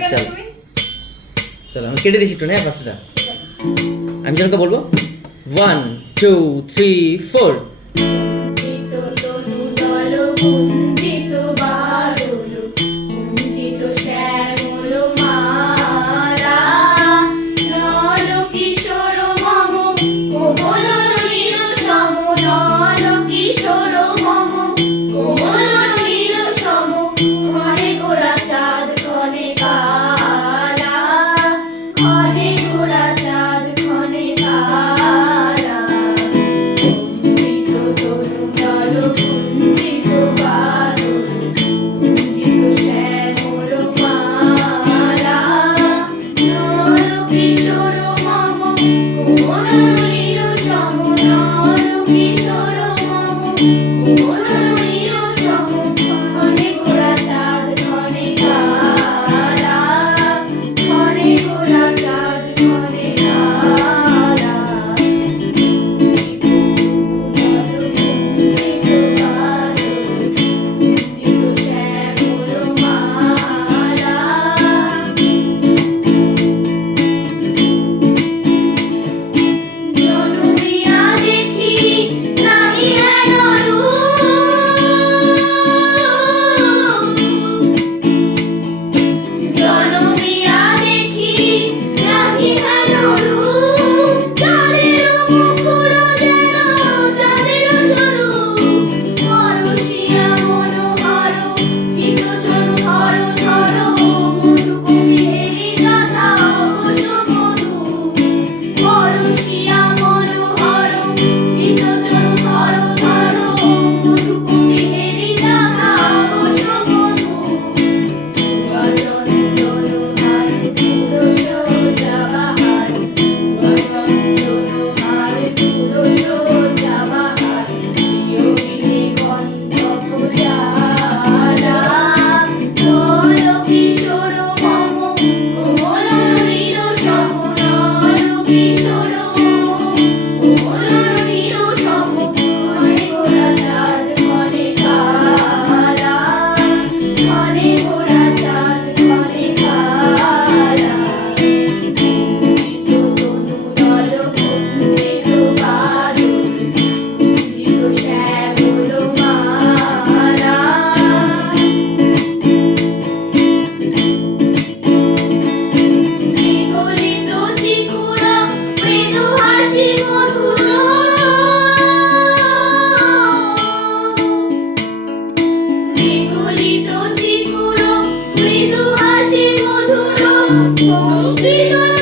কেন চল। চলো আমি কেটে দিচ্ছি একটু না পাঁচটা। আমি যখন বলব one two three four One. Duvido